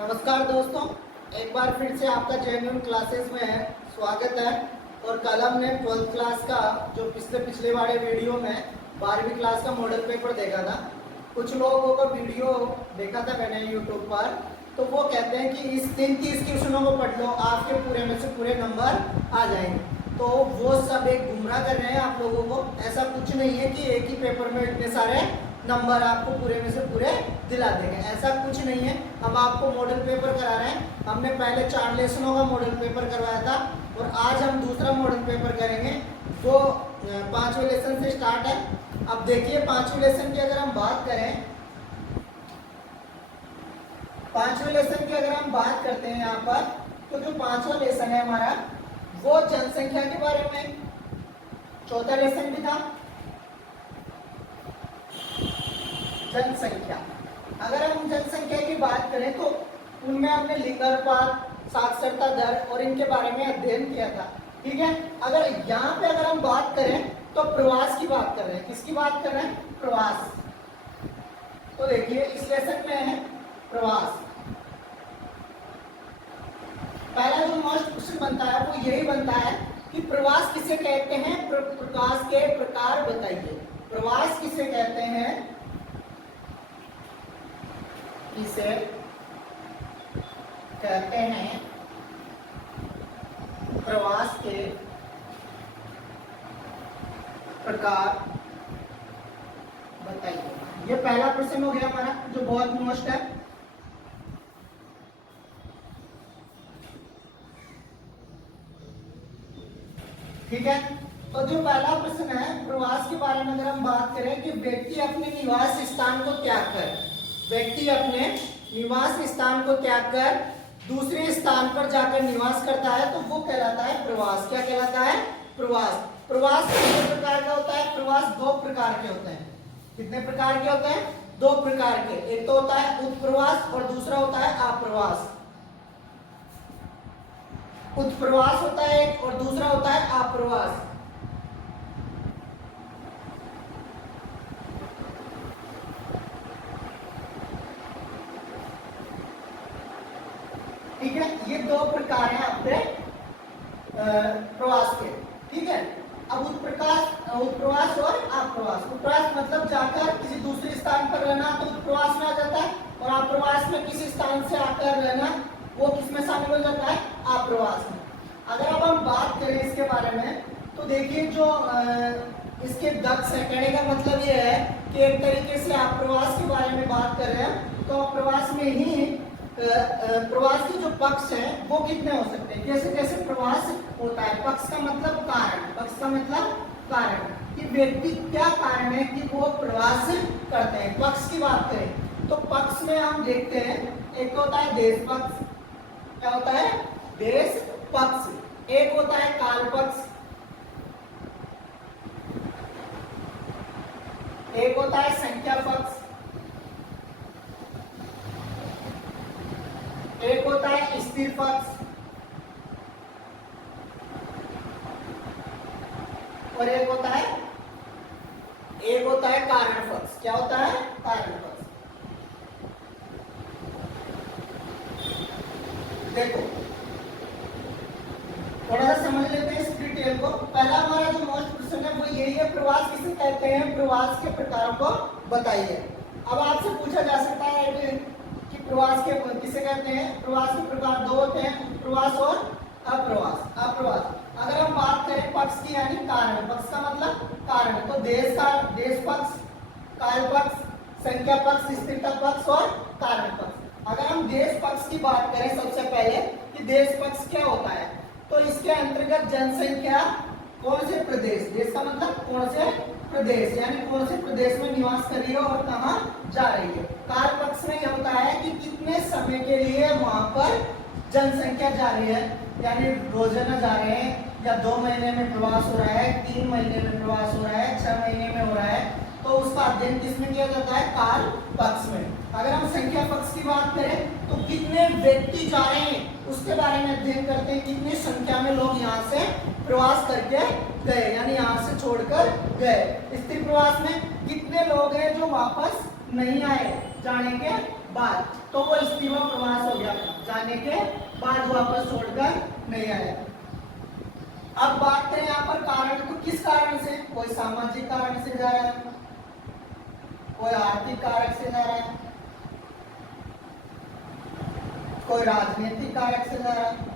नमस्कार दोस्तों, एक बार फिर से आपका जेन्युइन क्लासेस में स्वागत है। और कल हमने 12th क्लास का जो पिछले वाले वीडियो में 12वीं क्लास का मॉडल पेपर देखा था। कुछ लोगों को वीडियो देखा था मैंने यूट्यूब पर, तो वो कहते हैं कि इस 30 क्वेश्चनों को पढ़ लो, आपके पूरे में से पूरे नंबर आ जाएंगे। तो वो सब एक गुमराह कर रहे हैं आप लोगों को। ऐसा कुछ नहीं है कि एक ही पेपर में इतने सारे नंबर आपको पूरे में से पूरे दिला देंगे, ऐसा कुछ नहीं है। हम आपको मॉडल पेपर करा रहे हैं। हमने पहले 4 लेसनों का मॉडल पेपर करवाया था और आज हम दूसरा मॉडल पेपर करेंगे जो 5वें लेसन से स्टार्ट है। अब देखिए 5वें लेसन की अगर हम बात करें, 5वें लेसन की अगर हम बात करते हैं यहाँ पर, तो जो 5वां लेसन है हमारा वो जनसंख्या के बारे में। चौथा लेसन भी था जनसंख्या। अगर हम जनसंख्या की बात करें तो उनमें हमने लिंग अनुपात, साक्षरता दर और इनके बारे में अध्ययन किया था। ठीक है, अगर यहाँ पे अगर हम बात करें तो प्रवास की बात कर रहे हैं। किसकी बात कर रहे हैं? प्रवास। तो देखिए इस लेसन में है प्रवास। पहला जो मोस्ट क्वेश्चन बनता है वो यही बनता है कि प्रवास किसे कहते हैं, प्रकाश के प्रकार बताइए। प्रवास किसे कहते हैं, किसे कहते हैं, प्रवास के प्रकार बताइए। ये पहला प्रश्न हो गया हमारा जो बहुत मोस्ट है। ठीक है, तो जो पहला प्रश्न है प्रवास के बारे में अगर हम बात करें कि व्यक्ति अपने निवास स्थान को त्याग कर, व्यक्ति अपने निवास स्थान को त्याग कर दूसरे स्थान पर जाकर निवास करता है तो वो कहलाता है प्रवास। क्या कहलाता है? प्रवास। प्रवास कितने प्रकार का होता है? प्रवास 2 प्रकार के होते हैं। कितने प्रकार के होते हैं? 2 प्रकार के। एक तो होता है उत्प्रवास और दूसरा होता है अप्रवास। उत्प्रवास होता है एक और दूसरा होता है अप्रवास। ठीक है, ये 2 प्रकार हैं अपने प्रवास के। ठीक है, अब उत्प्रवास और अप्रवास। उत्प्रवास मतलब जाकर किसी दूसरे स्थान पर रहना तो उत्प्रवास में आ जाता है, और अप्रवास में किसी स्थान से आकर रहना वो किसमें शामिल हो जाता है? अप्रवास में। अगर अब हम बात करें इसके बारे में तो देखिए जो इसके दक्ष है, कहने का मतलब ये है कि एक तरीके से अप्रवास के बारे में बात कर रहे हैं तो अप्रवास में ही प्रवास के जो पक्ष हैं वो कितने हो सकते हैं। जैसे जैसे प्रवास होता है, पक्ष का मतलब कारण, पक्ष का मतलब कारण कि व्यक्ति क्या कारण है कि वो प्रवास करते हैं। पक्ष की बात करें तो पक्ष में हम देखते हैं एक होता है देश पक्ष। क्या होता है? देश पक्ष। एक होता है काल पक्ष, एक होता है संख्या पक्ष, एक होता है स्थिर पक्ष और एक होता है कारण पक्ष। क्या होता है? कारण पक्ष। देखो थोड़ा सा समझ लेते हैं इस डिटेल को। पहला हमारा जो मोस्ट क्वेश्चन है वो यही है, प्रवास किसे कहते हैं, प्रवास के प्रकारों को बताइए। अब आपसे पूछा जा सकता है कि प्रवास के किसे कहते हैं। प्रवास के प्रकार 2 होते हैं, प्रवास और अप्रवास। अप्रवास अगर हम बात करें पक्ष की यानी कारण, पक्ष का मतलब कारण, तो देश पक्ष, काल पक्ष, संख्या पक्ष, स्थिरता पक्ष और कारण पक्ष। अगर हम देश पक्ष की बात करें सबसे पहले कि देश पक्ष क्या होता है, तो इसके अंतर्गत जनसंख्या कौन से प्रदेश, देश का मतलब कौन से प्रदेश, यानी कौन से प्रदेश में निवास कर रही है और कहाँ जा रही है। काल पक्ष में यह होता है कि कितने समय के लिए वहां पर जनसंख्या जा रही है, यानी रोजाना जा रहे हैं या 2 महीने में प्रवास हो रहा है, 3 महीने में प्रवास हो रहा है, 6 महीने में हो रहा है, तो उसका अध्ययन किसमें किया जाता है? काल पक्ष में। अगर हम संख्या पक्ष की बात करें तो कितने व्यक्ति जा रहे हैं उसके बारे में अध्ययन करते हैं, कितनी संख्या में लोग यहाँ से प्रवास करके गए, यानी यहाँ से छोड़कर गए। स्थिर प्रवास में कितने लोग हैं जो वापस नहीं आए जाने के बाद, तो वो स्थिर प्रवास हो गया। आने के बाद वापस छोड़कर नहीं आया। अब बात करें यहाँ पर कारण, तो किस कारण से? कोई सामाजिक कारण से जा रहा है, कोई आर्थिक कारक से जा रहा है, कोई राजनीतिक कारक से जा रहा है।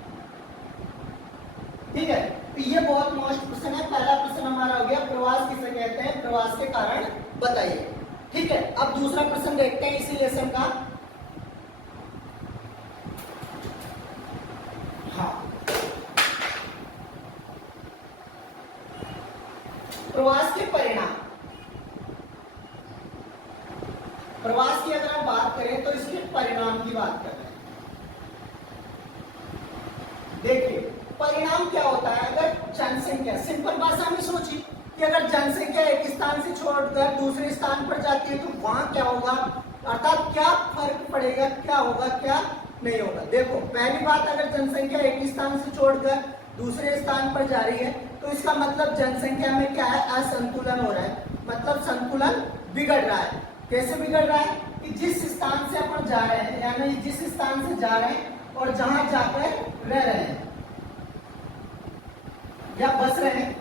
ठीक है, तो ये बहुत मोस्ट क्वेश्चन है। पहला प्रश्न हमारा हो गया प्रवास किसे कहते हैं, प्रवास के कारण बताइए। ठीक है, अब दूसरा प्रश्न देखते हैं इसी लेसन का। हाँ, प्रवास के परिणाम। प्रवास की अगर हम बात करें तो इसके परिणाम की बात कर रहे हैं। देखिए परिणाम क्या होता है, अगर जनसंख्या, सिंपल भाषा में सोचिए कि अगर जनसंख्या एक स्थान से छोड़कर दूसरे स्थान पर जाती है तो वहां क्या होगा, अर्थात क्या फर्क पड़ेगा, क्या होगा क्या नहीं होगा। देखो पहली बात, अगर जनसंख्या एक स्थान से छोड़कर दूसरे स्थान पर जा रही है तो इसका मतलब जनसंख्या में क्या है, असंतुलन हो रहा है, मतलब संतुलन बिगड़ रहा है। कैसे बिगड़ रहा है कि जिस स्थान से अपन जा रहे हैं, यानी जिस स्थान से जा रहे हैं और जहां जाकर रह रहे हैं या बस रहे हैं,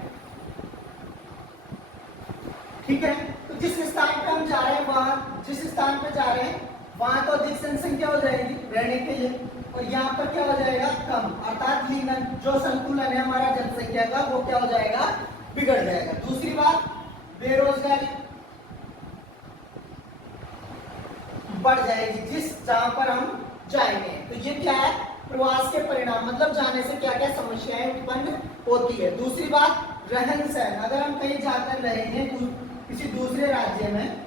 ठीक है, तो जिस स्थान पे हम जा रहे हैं, वहां जिस स्थान पे जा रहे हैं वहां तो अधिक जनसंख्या हो जाएगी रहने के लिए, और यहाँ पर क्या हो जाएगा, कम, अर्थात जो संतुलन है हमारा जनसंख्या का वो क्या हो जाएगा, बिगड़ जाएगा। दूसरी बात, बेरोजगारी बढ़ जाएगी जहां पर हम जाएंगे। तो ये क्या है, प्रवास के परिणाम, मतलब जाने से क्या क्या समस्याएं उत्पन्न होती है। दूसरी बात, रहन सहन, अगर हम कहीं जाकर रहेंगे किसी दूसरे राज्य में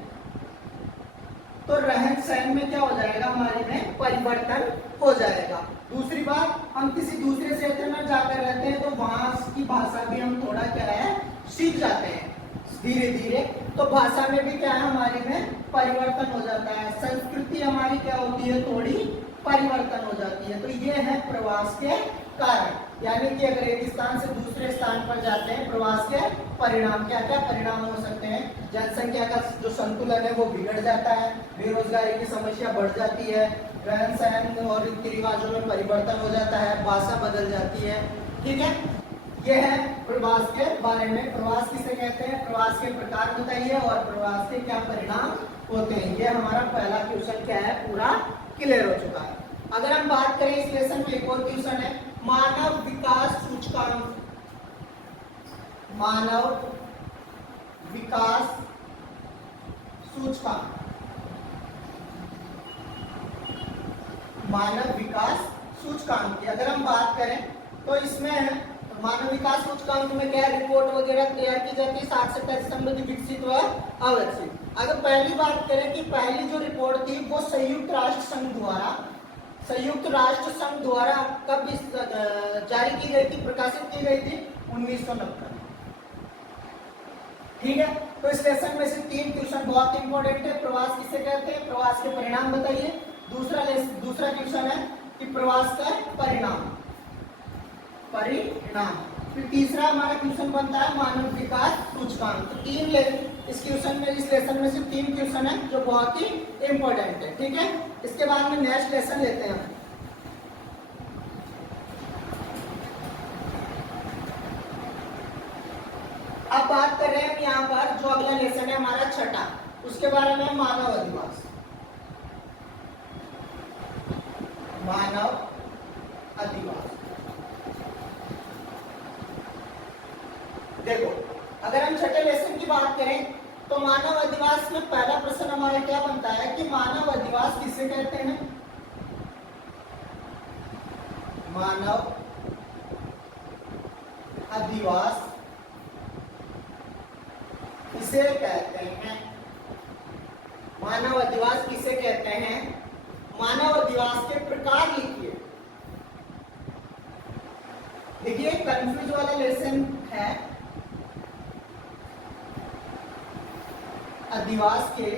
तो रहन सहन में क्या हो जाएगा, हमारे में परिवर्तन हो जाएगा। दूसरी बात, हम किसी दूसरे क्षेत्र में जाकर रहते हैं तो वहां की भाषा भी हम थोड़ा क्या है, सीख जाते हैं धीरे धीरे, तो भाषा में भी क्या है, हमारे में परिवर्तन हो जाता है, संस्कृति हमारी क्या होती है, थोड़ी परिवर्तन हो जाती है। तो ये है प्रवास के कारण, यानी कि अगर एक स्थान से दूसरे स्थान पर जाते हैं, प्रवास के परिणाम क्या क्या परिणाम हो सकते हैं, जनसंख्या का जो संतुलन है वो बिगड़ जाता है, बेरोजगारी की समस्या बढ़ जाती है, रहन सहन और रीति रिवाजों में परिवर्तन हो जाता है, भाषा बदल जाती है। ठीक है, ये है प्रवास के बारे में। प्रवास किसे कहते हैं, प्रवास के प्रकार बताइए और प्रवास के क्या परिणाम होते हैं। ये हमारा पहला क्वेश्चन क्या है, पूरा क्लियर हो चुका है। अगर हम बात करें इस लेसन में, एक और क्वेश्चन है, मानव विकास सूचकांक। मानव विकास सूचकांक, मानव विकास सूचकांक की अगर हम बात करें तो इसमें मानव विकास सूचकांक में क्या रिपोर्ट वगैरह तैयार की जाती है, 7 से 35 संबंधी विकसित व अविकसित। अगर पहली बात करें कि पहली जो रिपोर्ट थी वो संयुक्त राष्ट्र संघ द्वारा कब जारी की गई थी, प्रकाशित की गई थी, 1990। ठीक है, तो इस लेसन में से 3 क्वेश्चन बहुत इंपॉर्टेंट है। प्रवास किसे कहते हैं, प्रवास के परिणाम बताइए। दूसरा क्वेश्चन है कि प्रवास का परिणाम। फिर तीसरा हमारा क्वेश्चन बनता है मानव विकास सूचकांक। तो इस लेसन में से 3 क्वेश्चन है जो बहुत ही इंपॉर्टेंट है। ठीक है, इसके बाद में नेक्स्ट लेसन लेते हैं। अब बात कर रहे हैं यहाँ पर जो अगला लेसन है हमारा छठा, उसके बारे में मानव अधिवास। मानव अधिवास, देखो अगर हम छठे लेसन की बात करें तो मानव अधिवास में पहला प्रश्न हमारा क्या बनता है कि मानव अधिवास किसे कहते हैं। मानव अधिवास किसे कहते हैं, मानव अधिवास किसे कहते हैं, मानव अधिवास के प्रकार लिखिए। देखिए कंफ्यूज वाला लेसन है, अधिवास के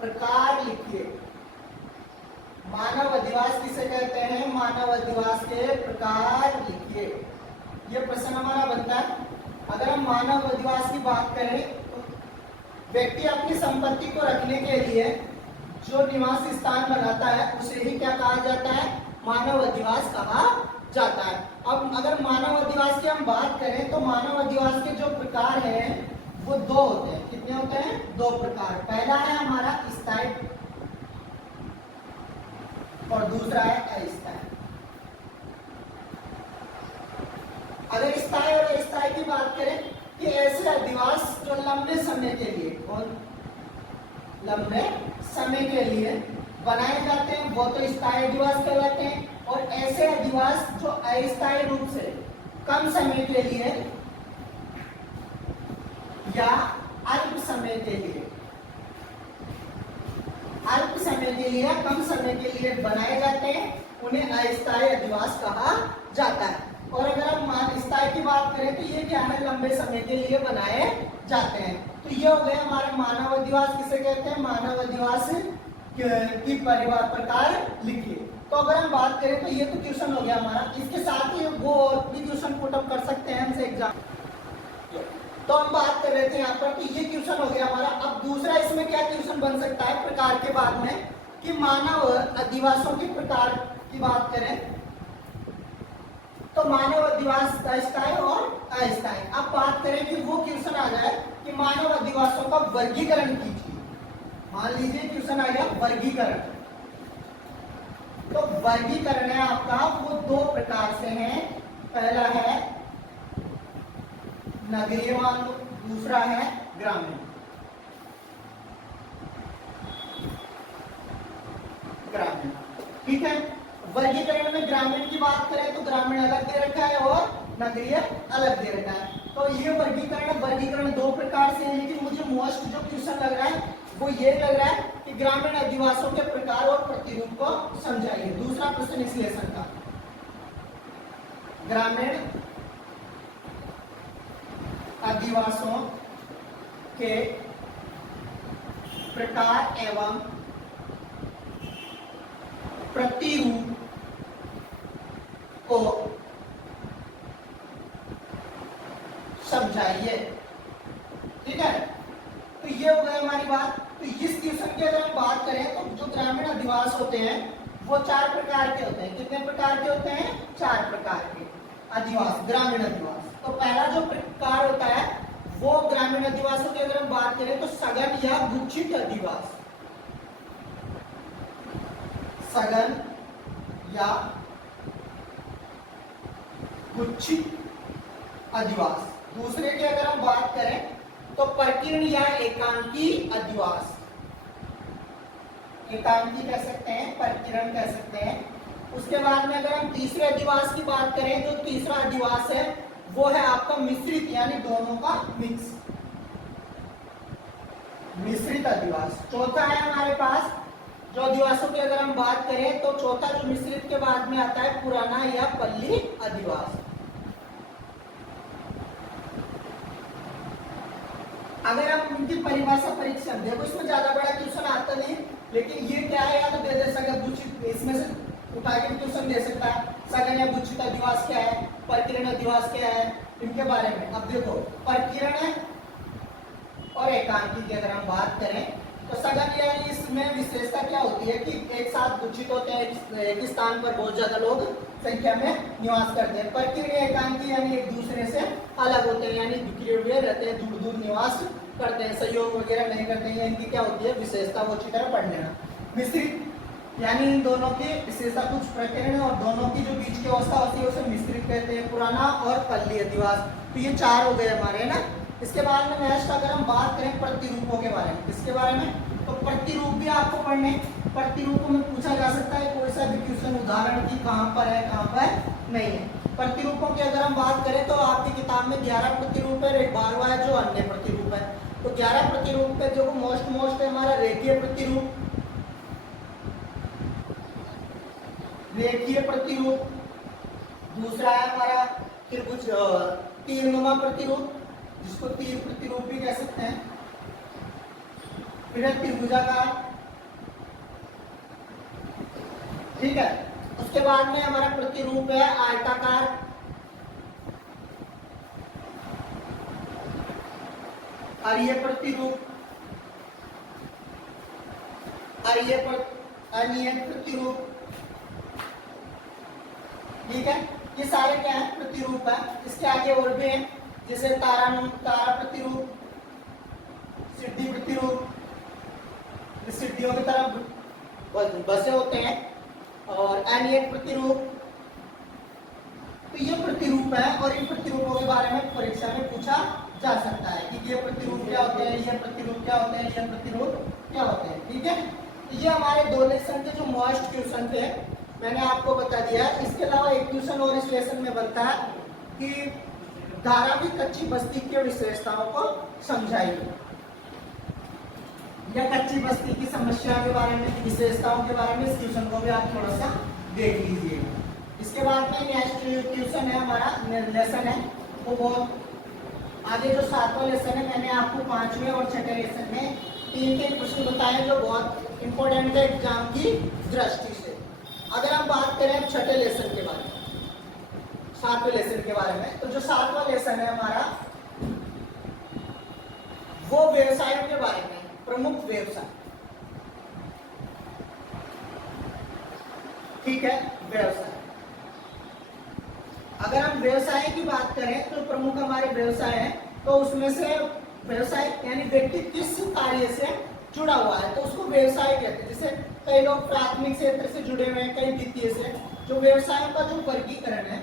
प्रकार लिखिए। मानव अधिवास किसे कहते हैं, मानव अधिवास के प्रकार लिखिए, यह प्रश्न हमारा बनता है। अगर हम मानव अधिवास की बात करें तो व्यक्ति अपनी संपत्ति को रखने के लिए जो निवास स्थान बनाता है उसे ही क्या कहा जाता है, मानव अधिवास कहा जाता है। अब अगर मानव अधिवास की हम बात करें तो मानव अधिवास के जो प्रकार हैं वो दो होते हैं। कितने होते हैं? दो प्रकार। पहला है हमारा स्थायी और दूसरा है अस्थायी। अगर स्थायी और अस्थायी की बात करें कि ऐसे अधिवास जो लंबे समय के लिए और लंबे समय के लिए बनाए जाते हैं वो तो स्थायी अधिवास कहलाते हैं, और ऐसे अधिवास जो अस्थायी रूप से कम समय के लिए या अल्प समय के लिए या कम समय के लिए बनाए जाते हैं उन्हें अस्थायी अधिवास कहा जाता है। और अगर हम स्थायी की बात करें तो ये क्या है? लंबे समय के लिए बनाए जाते हैं। तो ये हो गया हमारा मानव अधिवास। किसे कहते हैं? मानव अधिवास की परिवार प्रकार लिखिए। तो अगर हम बात करें तो ये तो क्वेश्चन हो गया हमारा। इसके साथ ही वो और भी क्वेश्चन पुट अप कर सकते हैं हमसे एग्जाम। तो हम बात कर रहे थे यहाँ पर कि ये क्वेश्चन हो गया हमारा। अब दूसरा इसमें क्या क्वेश्चन बन सकता है प्रकार के बाद में कि मानव अधिवासों के प्रकार की बात करें तो मानव अधिवास अस्थायी और अस्थायी। अब बात करें कि वो क्वेश्चन आ जाए कि मानव अधिवासों का वर्गीकरण कीजिए। मान लीजिए क्वेश्चन आ गया वर्गीकरण। तो वर्गीकरण है आपका वो दो प्रकार से है। पहला है नगरीय मान लो, दूसरा है ग्रामीण। ठीक है। वर्गीकरण में ग्रामीण की बात करें तो ग्रामीण अलग दे रखा है और नगरीय अलग दे रखा है। तो ये वर्गीकरण दो प्रकार से है, लेकिन मुझे मोस्ट जो क्वेश्चन लग रहा है वो ये लग रहा है कि ग्रामीण अधिवासों के प्रकार और प्रतिरूप को समझाइए। दूसरा प्रश्न इस लेसन का, ग्रामीण अधिवासों के प्रकार एवं प्रतिरूप को समझाइए। ठीक है। तो ये हो गई हमारी बात। तो इस क्वेश्चन की अगर हम बात करें तो जो ग्रामीण अधिवास होते हैं वो चार प्रकार के होते हैं। कितने प्रकार के होते हैं? चार प्रकार के अधिवास, ग्रामीण अधिवास। तो पहला जो प्रकार होता है वो ग्रामीण अधिवासों की अगर हम बात करें तो सघन या गुच्छित अधिवास। सघन या गुच्छित अधिवास। दूसरे की अगर हम बात करें तो प्रकीर्ण या एकांकी अधिवास। एकांकी कह सकते हैं, प्रकीर्ण कह सकते हैं। उसके बाद में अगर हम तीसरे अधिवास की बात करें तो तीसरा अधिवास है वो है आपका मिश्रित, यानी दोनों का मिक्स, मिश्रित अधिवास। चौथा है हमारे पास जो अधिवासों की अगर हम बात करें तो चौथा जो मिश्रित के बाद में आता है पुराना या पल्ली अधिवास। अगर हम उनकी परिभाषा परीक्षा देखो, इसमें ज्यादा बड़ा क्वेश्चन आता नहीं, लेकिन ये क्या है या तो दे सघन गुच्छित, इसमें से उठा के क्वेश्चन दे सकता है। सघन या गुच्छित अधिवास क्या है, प्रकीर्ण अधिवास क्या है, इनके बारे में। अब देखो प्रकीर्ण और एकांकी की अगर हम बात करें तो सघन यानी इसमें विशेषता क्या होती है कि एक साथ गुच्छित होते हैं, एक स्थान पर बहुत ज्यादा लोग संख्या में निवास करते हैं। प्रकीर्ण एकांकी यानी एक दूसरे से अलग होते हैं, यानी बिखरे हुए रहते हैं, दूर दूर निवास करते हैं, सहयोग वगैरह नहीं करते हैं। इनकी क्या होती है विशेषता, वो अच्छी तरह पढ़ लेना। मिश्रित यानी इन दोनों की विशेषता कुछ प्रकीर्ण और दोनों की जो बीच की अवस्था होती है उसे मिश्रित कहते हैं, पुराना और पल्ली अधिवास। तो ये चार हो गए हमारे, है ना। इसके बाद में नेक्स्ट अगर हम बात करें प्रतिरूपों के बारे में, इसके बारे में तो प्रतिरूप भी आपको पढ़ने। प्रतिरूपों में पूछा जा सकता है कोई सा भी क्वेश्चन, उदाहरण की कहाँ पर है कहाँ पर नहीं है। प्रतिरूपों की अगर हम बात करें तो आपकी किताब में 11 प्रतिरूप है, 12वां है जो अन्य प्रतिरूप है। तो 11 प्रतिरूप पे जो मोस्ट है हमारा रेखीय प्रतिरूप, रेखीय प्रतिरूप। दूसरा है हमारा त्रिभुज तीरनुमा प्रतिरूप, जिसको तीर प्रतिरूप भी कह सकते हैं। फिर है त्रिभुजाकार। ठीक है। उसके बाद में हमारा प्रतिरूप है आयताकार, अरीय प्रतिरूप, अनियत प्रतिरूप, ठीक है, ये सारे क्या है, प्रतिरूप है। इसके आगे और भी है, जैसे तारा प्रतिरूप, सिद्धि प्रतिरूप, सिद्धियों की तरफ बसे होते हैं, और एनियट प्रतिरूप। तो ये प्रतिरूप है, और इन प्रतिरूपों के बारे में परीक्षा में पूछा जा सकता है कि ये प्रतिरूप क्या होते हैं, ये प्रतिरूप क्या होते हैं, ये प्रतिरूप क्या होते हैं। ठीक है, ये हमारे 2 लेसन के जो मोस्ट क्वेश्चन थे मैंने आपको बता दिया। इसके अलावा एक क्वेश्चन और इस लेसन में बनता है कि धारावी कच्ची बस्ती की विशेषताओं को समझाइए, या कच्ची बस्ती की समस्या के बारे में, विशेषताओं के बारे में इस क्वेश्चन को भी आप थोड़ा सा देख लीजिए। इसके बाद में नेक्स्ट क्वेश्चन है हमारा लेसन है वो बहुत आगे जो 7वां लेसन है, मैंने आपको 5वें और 6ठे लेसन में 3 क्वेश्चन बताए जो बहुत इंपॉर्टेंट है एग्जाम की दृष्टि से। अगर हम बात करें 6ठे लेसन के बारे में, 7वें लेसन के बारे में, तो जो 7वां लेसन है हमारा वो व्यवसायों के बारे में, प्रमुख व्यवसाय। ठीक है, व्यवसाय। अगर हम व्यवसाय की बात करें तो प्रमुख हमारे व्यवसाय हैं, तो उसमें से व्यवसाय यानी व्यक्ति किस कार्य से जुड़ा हुआ है तो उसको व्यवसाय कहते हैं। जैसे कई लोग प्राथमिक क्षेत्र से जुड़े हुए हैं, कई द्वितीय से। जो व्यवसायों का जो वर्गीकरण है,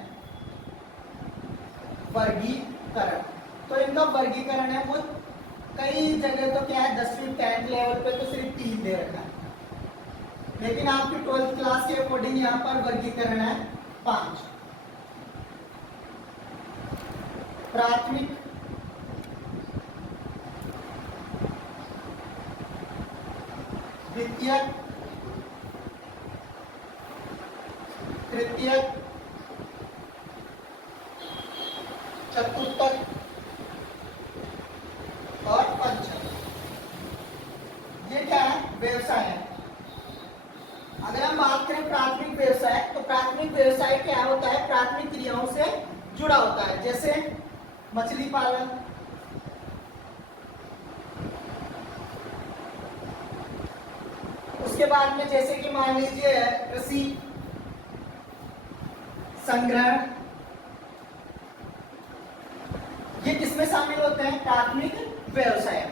वर्गीकरण, तो इनका वर्गीकरण है वो कई जगह तो क्या है 10वीं 10th लेवल पे तो सिर्फ 3 दे रखा है, लेकिन आपकी 12th क्लास के अकॉर्डिंग यहाँ पर वर्गीकरण है 5। प्राथमिक, द्वितीयक, तृतीयक, चतुर्थक और पंचम। ये क्या है, व्यवसाय है। अगर हम बात करें प्राथमिक व्यवसाय, तो प्राथमिक व्यवसाय क्या होता है, प्राथमिक क्रियाओं से जुड़ा होता है, जैसे मछली पालन, उसके बाद में जैसे कि मान लीजिए कृषि, संग्रहण, ये किसमें शामिल होते हैं, प्राथमिक व्यवसाय।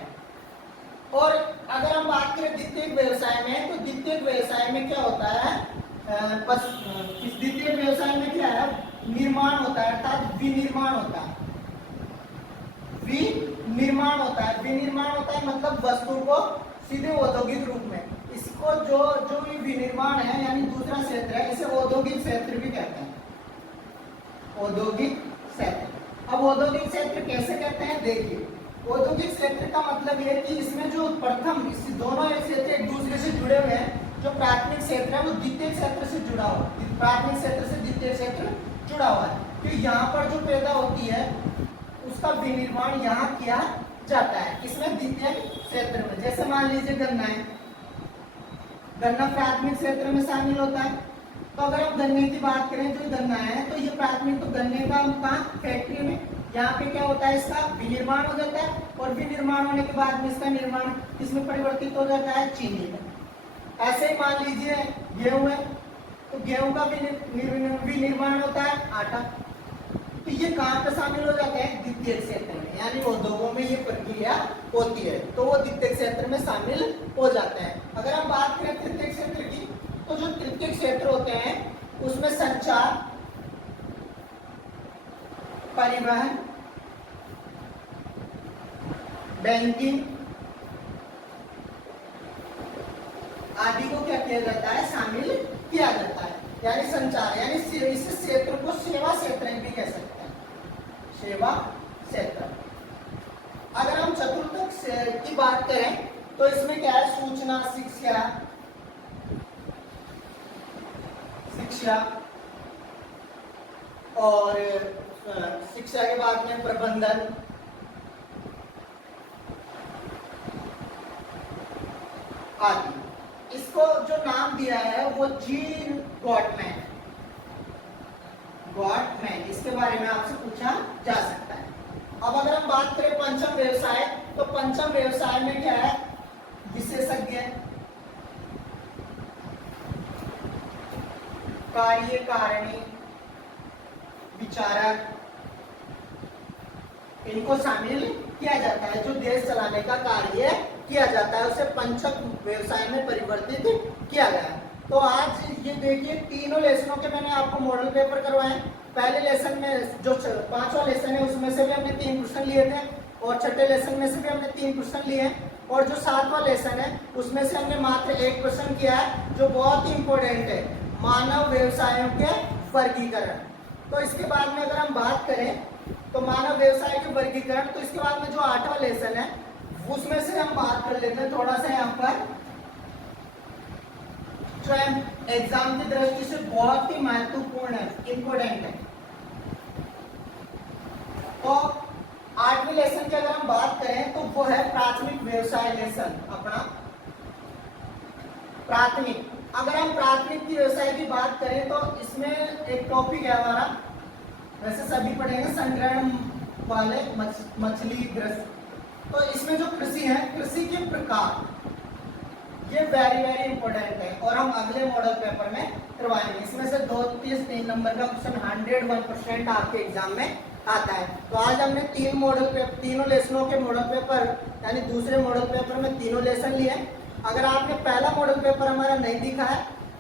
और अगर हम बात करें द्वितीयक व्यवसाय में, तो द्वितीयक व्यवसाय में क्या होता है, इस द्वितीयक व्यवसाय में क्या है, निर्माण होता है, अर्थात विनिर्माण होता है। विनिर्माण होता है, विनिर्माण होता है मतलब वस्तु को सीधे औद्योगिक रूप में, इसको जो भी विनिर्माण है यानी दूसरा क्षेत्र है, इसे औद्योगिक क्षेत्र भी कहते हैं, औद्योगिक क्षेत्र। अब औद्योगिक क्षेत्र कैसे कहते हैं, देखिए औद्योगिक क्षेत्र का मतलब यह है कि इसमें जो प्रथम, इस दोनों क्षेत्र एक दूसरे से जुड़े हुए हैं। जो प्राथमिक क्षेत्र है वो द्वितीय क्षेत्र से जुड़ा हुआ है, प्राथमिक क्षेत्र से द्वितीय क्षेत्र जुड़ा हुआ है। तो यहाँ पर जो पैदा होती है उसका विनिर्माण यहाँ किया जाता है, इसमें द्वितीय क्षेत्र में। जैसे मान लीजिए गन्ना है, गन्ना प्राथमिक क्षेत्र में शामिल होता है। तो अगर हम गन्ने की बात करें, जो गन्ना है तो ये प्राथमिक, तो गन्ने का कहाँ, फैक्ट्री में, यहाँ पे क्या होता है, इसका विनिर्माण हो जाता है, और विनिर्माण होने के बाद में इसका निर्माण इसमें परिवर्तित हो जाता है चीनी में। ऐसे ही मान लीजिए गेहूं है, तो गेहूं का विनिर्माण होता है आटा। तो ये कहाँ पे शामिल हो जाते हैं, द्वितीय क्षेत्र में, यानी उद्योगों में ये प्रक्रिया होती है, तो वो द्वितीय क्षेत्र में शामिल हो जाते हैं। अगर हम बात करें तृतीय क्षेत्र की, तो जो तृतीय क्षेत्र होते हैं उसमें संचार, परिवहन, बैंकिंग आदि को क्या किया जाता है, शामिल किया जाता है। यानी संचार, यानी इस क्षेत्र को सेवा क्षेत्र भी कह सकते हैं, सेवा क्षेत्र। अगर हम चतुर्थक की बात करें तो इसमें क्या है, सूचना, शिक्षा और शिक्षा के बाद में प्रबंधन, आदि। इसको जो नाम दिया है वो जीन गॉटमैन, इसके बारे में आपसे पूछा जा सकता है। अब अगर हम बात करें पंचम व्यवसाय, तो पंचम व्यवसाय में क्या है, विशेषज्ञ, कार्यकारिणी, विचारक, इनको शामिल किया जाता है। जो देश चलाने का कार्य किया जाता है उसे पंचक व्यवसाय में परिवर्तित किया गया। तो आज ये देखिए तीनों लेसनों के मैंने आपको मॉडल पेपर करवाए। पहले लेसन में जो 5वां लेसन है उसमें से भी हमने 3 क्वेश्चन लिए थे और छठे लेसन में से भी हमने 3 क्वेश्चन लिए हैं और जो 7वां लेसन है उसमें से हमने मात्र 1 क्वेश्चन किया है जो बहुत ही इंपॉर्टेंट है, मानव व्यवसायों के वर्गीकरण। तो इसके बाद में अगर हम बात करें तो मानव व्यवसाय के वर्गीकरण, तो इसके बाद में जो 8वां लेसन है उसमें से हम बात कर लेते हैं थोड़ा सा यहाँ पर, जो एग्जाम की दृष्टि से बहुत ही महत्वपूर्ण है, इंपॉर्टेंट है। तो 8वें लेसन की अगर हम बात करें तो वो है प्राथमिक व्यवसाय लेसन अपना। प्राथमिक, अगर हम प्राथमिक की व्यवसाय की बात करें तो इसमें एक टॉपिक है हमारा, वैसे सभी पढ़ेंगे, संग्रहण वाले मछली दृश्य। तो इसमें जो कृषि है, कृषि के प्रकार, ये वेरी इंपॉर्टेंट है और हम अगले मॉडल पेपर में करवाएंगे। इसमें से 2-3 नंबर का क्वेश्चन 101% आपके एग्जाम में आता है। तो आज हमने 3 मॉडल पेपर, तीनों लेसनों के मॉडल पेपर यानी दूसरे मॉडल पेपर में तीनों लेसन लिए। अगर आपने पहला मॉडल पेपर हमारा नहीं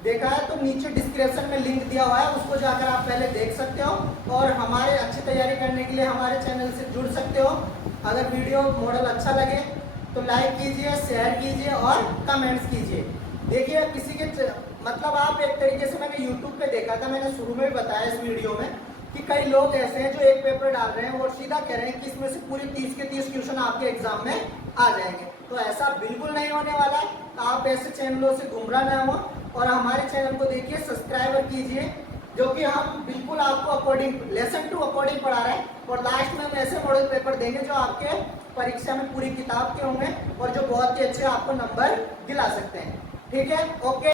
देखा है तो नीचे डिस्क्रिप्शन में लिंक दिया हुआ है, उसको जाकर आप पहले देख सकते हो और हमारे अच्छी तैयारी करने के लिए हमारे चैनल से जुड़ सकते हो। अगर वीडियो मॉडल अच्छा लगे तो लाइक कीजिए, शेयर कीजिए और कमेंट्स कीजिए। देखिए किसी के मतलब आप एक तरीके से, मैंने YouTube पे देखा था, मैंने शुरू में भी बताया इस वीडियो में कि कई लोग ऐसे हैं जो एक पेपर डाल रहे हैं और सीधा कह रहे हैं कि इसमें से पूरे 30 के 30 क्वेश्चन आपके एग्जाम में आ जाएंगे। तो ऐसा बिल्कुल नहीं होने वाला है। तो आप ऐसे चैनलों से गुमराह ना हो और हमारे चैनल को देखिए, सब्सक्राइब कीजिए, जो कि हम बिल्कुल आपको अकॉर्डिंग लेसन टू अकॉर्डिंग पढ़ा रहे हैं और लास्ट में हम ऐसे मॉडल पेपर देंगे जो आपके परीक्षा में पूरी किताब के होंगे और जो बहुत ही अच्छे आपको नंबर दिला सकते हैं। ठीक है, ओके।